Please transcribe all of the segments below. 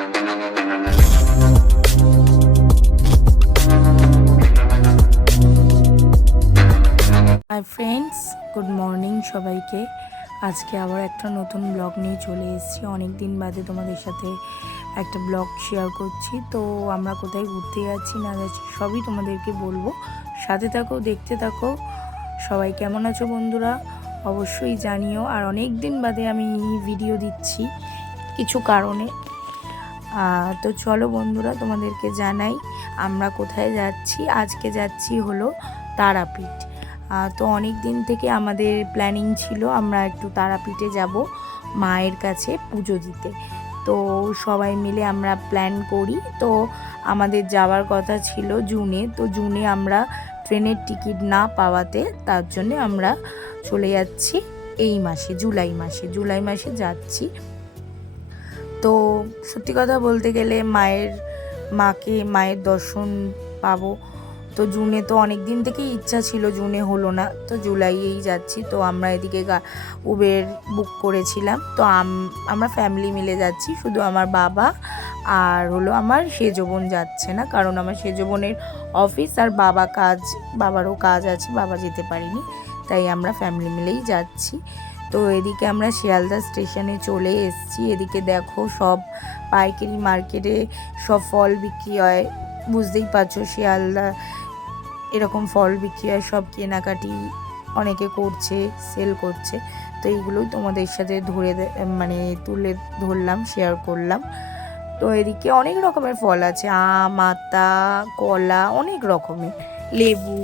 Hi friends, good morning সবাইকে। আজকে আবার একটা নতুন ব্লগ নিয়ে চলে এসেছি। অনেক দিন বাদে তোমাদের সাথে একটা ব্লগ শেয়ার করছি। তো আমরা কোথায় ঘুরতে যাচ্ছি না যাচ্ছি সবই তোমাদেরকে বলবো, সাথে থাকো, দেখতে থাকো। সবাই কেমন আছো বন্ধুরা, অবশ্যই জানিও। আর অনেক দিন বাদে আমি ভিডিও দিচ্ছি কিছু কারণে। তো চলো বন্ধুরা, তোমাদেরকে জানাই আমরা কোথায় যাচ্ছি। আজকে যাচ্ছি হলো তারাপীঠ। তো অনেক দিন থেকে আমাদের প্ল্যানিং ছিল আমরা একটু তারাপীঠে যাব মায়ের কাছে পুজো দিতে। তো সবাই মিলে আমরা প্ল্যান করি। তো আমাদের যাওয়ার কথা ছিল জুনে। তো জুনে আমরা ট্রেনের টিকিট না পাওয়াতে তার জন্যে আমরা চলে যাচ্ছি এই মাসে, জুলাই মাসে যাচ্ছি। তো সত্যি কথা বলতে গেলে মায়ের দর্শন পাবো। তো জুনে তো অনেক দিন থেকেই ইচ্ছা ছিল, জুনে হলো না, তো জুলাইয়েই যাচ্ছি। তো আমরা এদিকে উবের বুক করেছিলাম। তো আমরা ফ্যামিলি মিলে যাচ্ছি, শুধু আমার বাবা আর হলো আমার সেজো বোন যাচ্ছে না, কারণ আমার সেজো বোনের অফিস আর বাবারও কাজ আছে, বাবা যেতে পারিনি, তাই আমরা ফ্যামিলি মিলেই যাচ্ছি। তো এদিকে আমরা শিয়ালদা স্টেশনে চলে এসেছি। এদিকে দেখো সব পাইকারি মার্কেটে সব ফল বিক্রি হয়, বুঝতেই পারছো শিয়ালদা এরকম ফল বিক্রি হয়, সব কেনাকাটি অনেকে করছে, সেল করছে। তো এইগুলোই তোমাদের সাথে তুলে ধরলাম, শেয়ার করলাম। তো এদিকে অনেক রকমের ফল আছে, আম, আতা, কলা, অনেক রকমের, লেবু।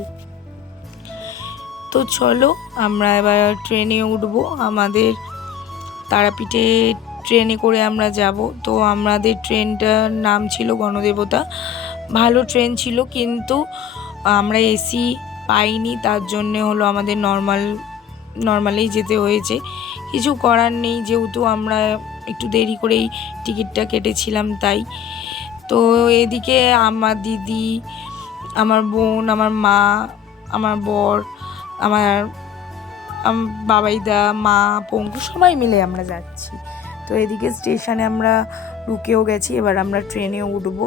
তো চলো আমরা এবার ট্রেনে উঠবো। আমাদের তারাপীঠে ট্রেনে করে আমরা যাব। তো আমাদের ট্রেনটার নাম ছিল গণদেবতা। ভালো ট্রেন ছিল, কিন্তু আমরা এসি পাইনি, তার জন্যে হলো আমাদের নর্মালেই যেতে হয়েছে। কিছু করার নেই, যেহেতু আমরা একটু দেরি করেই টিকিটটা কেটেছিলাম তাই। তো এদিকে আমার দিদি, আমার বোন, আমার মা, আমার বর, আমার বাবাইদা, মা, পঙ্কু, সবাই মিলে আমরা যাচ্ছি। তো এদিকে স্টেশনে আমরা ঢুকেও গেছি, এবার আমরা ট্রেনে উঠবো।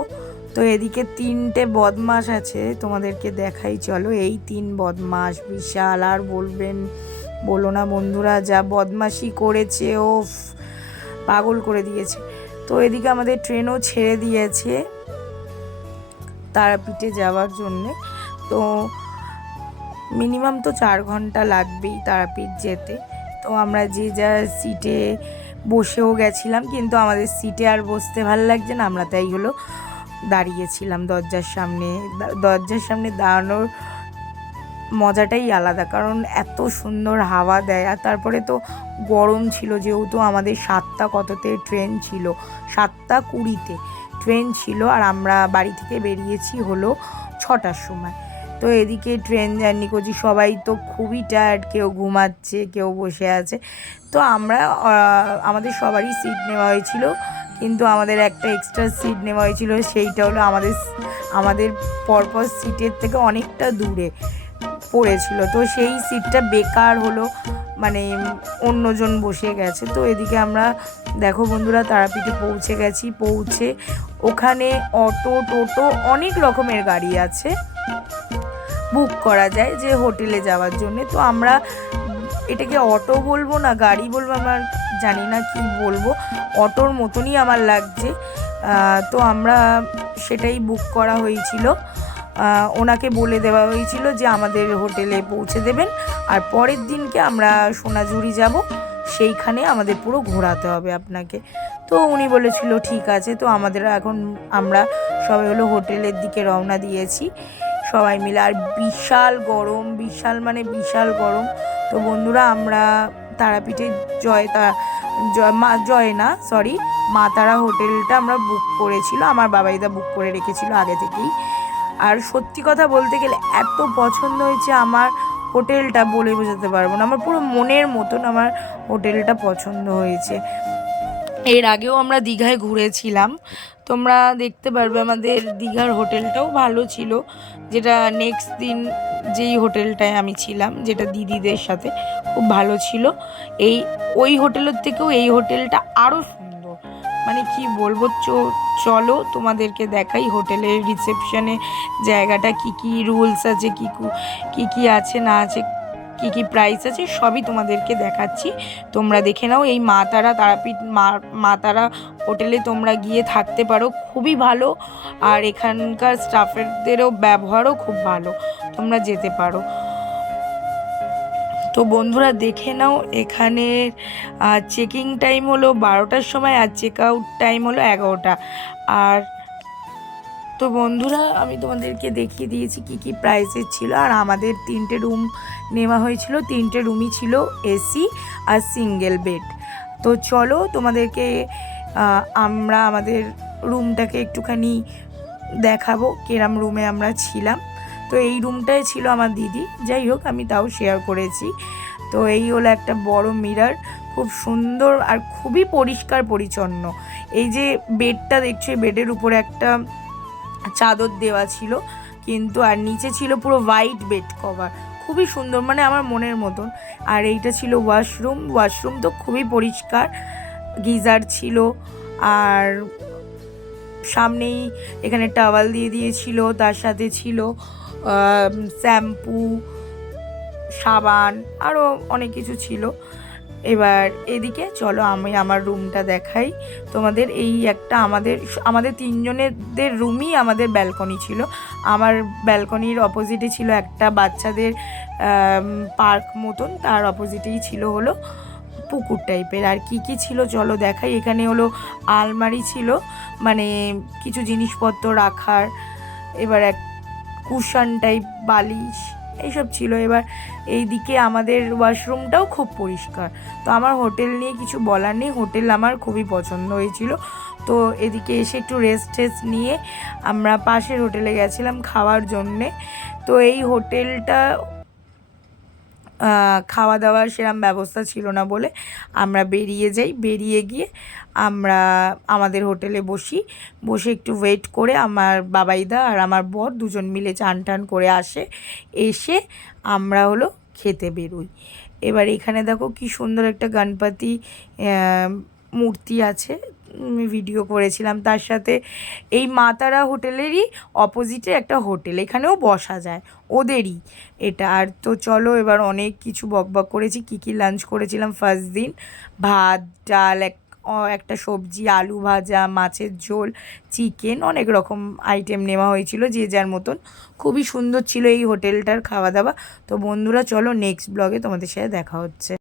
তো এদিকে 3টে বদমাস আছে, তোমাদেরকে দেখাই চলো। এই 3 বদমাস বিশাল, আর বলো না বন্ধুরা, যা বদমাশি করেছে, ও পাগল করে দিয়েছে। তো এদিকে আমাদের ট্রেনও ছেড়ে দিয়েছে তারাপীঠে যাওয়ার জন্যে। তো মিনিমাম তো 4 ঘন্টা লাগবেই তারাপীঠ যেতে। তো আমরা যে যা সিটে বসেও গেছিলাম, কিন্তু আমাদের সিটে আর বসতে ভালো লাগছে না, আমরা তাই হলো দাঁড়িয়েছিলাম দরজার সামনে দাঁড়ানোর মজাটাই আলাদা, কারণ এত সুন্দর হাওয়া দেয়। আর তারপরে তো গরম ছিল, যেহেতু আমাদের 7টা কততে ট্রেন ছিল, 7টা 20-তে ট্রেন ছিল, আর আমরা বাড়ি থেকে বেরিয়েছি হলো 6টার সময়। তো এদিকে ট্রেন জার্নি করছি, সবাই তো খুবই টায়ার্ড, কেউ ঘুমাচ্ছে, কেউ বসে আছে। তো আমাদের সবারই সিট নেওয়া হয়েছিল, কিন্তু আমাদের একটা এক্সট্রা সিট নেওয়া হয়েছিল, সেইটা হলো আমাদের পরপর সিটের থেকে অনেকটা দূরে পড়েছিল। তো সেই সিটটা বেকার হলো, অন্যজন বসে গেছে। তো এদিকে আমরা দেখো বন্ধুরা তারাপীঠে পৌঁছে গেছি। পৌঁছে ওখানে অটো, টোটো, অনেক রকমের গাড়ি আছে, বুক করা যায় যে হোটেলে যাওয়ার জন্যে। তো আমরা এটাকে অটো বলবো না গাড়ি বলবো, আমার জানি না কি বলবো, অটোর মতনই আমার লাগছে। তো আমরা সেটাই বুক করা হয়েছিল। ওনাকে বলে দেওয়া হয়েছিল যে আমাদের হোটেলে পৌঁছে দেবেন, আর পরের দিনকে আমরা সোনাঝুরি যাব, সেইখানে আমাদের পুরো ঘোরাতে হবে আপনাকে। তো উনি বলেছিল ঠিক আছে। তো আমরা সবাই হলো হোটেলের দিকে রওনা দিয়েছি সবাই মিলে। আর বিশাল গরম, বিশাল গরম। তো বন্ধুরা আমরা তারাপীঠে মা তারা হোটেলটা আমরা বুক করেছিল, আমার বাবাইদা বুক করে রেখেছিল আগে থেকেই। আর সত্যি কথা বলতে গেলে এত পছন্দ হয়েছে আমার হোটেলটা, বলে বোঝাতে পারবো না। আমার পুরো মনের মতন আমার হোটেলটা পছন্দ হয়েছে। এর আগেও আমরা দীঘায় ঘুরেছিলাম, তোমরা দেখতে পারবে আমাদের দীঘার হোটেলটাও ভালো ছিল। যেটা নেক্সট দিন যেই হোটেলটায় আমি ছিলাম, যেটা দিদিদের সাথে, খুব ভালো ছিল। ওই হোটেলের থেকেও এই হোটেলটা আরও সুন্দর, মানে কি বলবো, চলো তোমাদেরকে দেখাই হোটেলের রিসেপশনে জায়গাটা, কি কি রুলস আছে, কি কি আছে না আছে, কি কি প্রাইস আছে, সবই তোমাদেরকে দেখাচ্ছি। তোমরা দেখে নাও। এই মা তারা তারাপীঠ মা তারা হোটেলে তোমরা গিয়ে থাকতে পারো, খুবই ভালো। আর এখানকার স্টাফেরদেরও ব্যবহারও খুব ভালো, তোমরা যেতে পারো। তো বন্ধুরা দেখে নাও, এখানে চেকিং টাইম হলো 12টার সময় আর চেক আউট টাইম হলো 11টা। আর তো বন্ধুরা আমি তোমাদেরকে দেখিয়ে দিয়েছি কি কি প্রাইসের ছিল। আর আমাদের 3টে রুম নেওয়া হয়েছিল, 3টে রুমই ছিল এসি আর সিঙ্গেল বেড। তো চলো তোমাদেরকে আমরা আমাদের রুমটাকে একটুখানি দেখাবো, কিরম রুমে আমরা ছিলাম। তো এই রুমটাই ছিল আমার দিদি, যাই হোক আমি তাও শেয়ার করেছি। তো এই হলো একটা বড় মিরর, খুব সুন্দর আর খুবই পরিষ্কার পরিচ্ছন্ন। এই যে বেডটা দেখছো, এই বেডের উপরে একটা চাদর দেওয়া ছিল, কিন্তু আর নিচে ছিল পুরো হোয়াইট বেড কভার, খুবই সুন্দর, মানে আমার মনের মতন। আর এইটা ছিল ওয়াশরুম তো খুবই পরিষ্কার, গিজার ছিল। আর সামনেই এখানে টাওয়াল দিয়ে দিয়েছিল, তার সাথে ছিল শ্যাম্পু, সাবান, আরও অনেক কিছু ছিল। এবার এদিকে চলো আমি আমার রুমটা দেখাই তোমাদের। এই একটা আমাদের 3জনেদের রুমই আমাদের ব্যালকনি ছিল। আমার ব্যালকনির অপোজিটে ছিল একটা বাচ্চাদের পার্ক মতন, তার অপোজিটেই ছিল হলো পুকুর টাইপের। আর কি কি ছিল চলো দেখাই। এখানে হলো আলমারি ছিল, মানে কিছু জিনিসপত্র রাখার। এবার এক কুশন টাইপ বালিশ এইসব ছিল। এবার এইদিকে আমাদের ওয়াশরুমটাও খুব পরিষ্কার। তো আমার হোটেল নিয়ে কিছু বলার নেই, হোটেল আমার খুবই পছন্দ হয়েছিল। তো এদিকে এসে একটু রেস্ট নিয়ে আমরা পাশের হোটেলে গেছিলাম খাওয়ার জন্যে। তো এই হোটেলটা খাওয়া দাওয়ার সেরকম ব্যবস্থা ছিল না বলে আমরা বেরিয়ে গিয়ে আমরা আমাদের হোটেলে বসে একটু ওয়েট করে আমার বাবাইদা আর আমার বর দুজন মিলে চান করে এসে আমরা হলো খেতে বেরোই। এবার এখানে দেখো কি সুন্দর একটা গণপতি মূর্তি আছে, ভিডিও করেছিলাম। তার সাথে এই মা তারা হোটেলেরই অপোজিটে একটা হোটেল, এখানেও বসা যায়, ওদেরই এটা। আর তো চলো এবার অনেক কিছু বকবক করেছি। কি কি লাঞ্চ করেছিলাম ফার্স্ট দিন, ভাত ডাল, একটা সবজি, আলু ভাজা, মাছের ঝোল, চিকেন, অনেক রকম আইটেম নেওয়া হয়েছিল যে যার মতন। খুবই সুন্দর ছিল এই হোটেলটার খাওয়া দাওয়া। তো বন্ধুরা চলো নেক্সট ব্লগে তোমাদের সাথে দেখা হচ্ছে।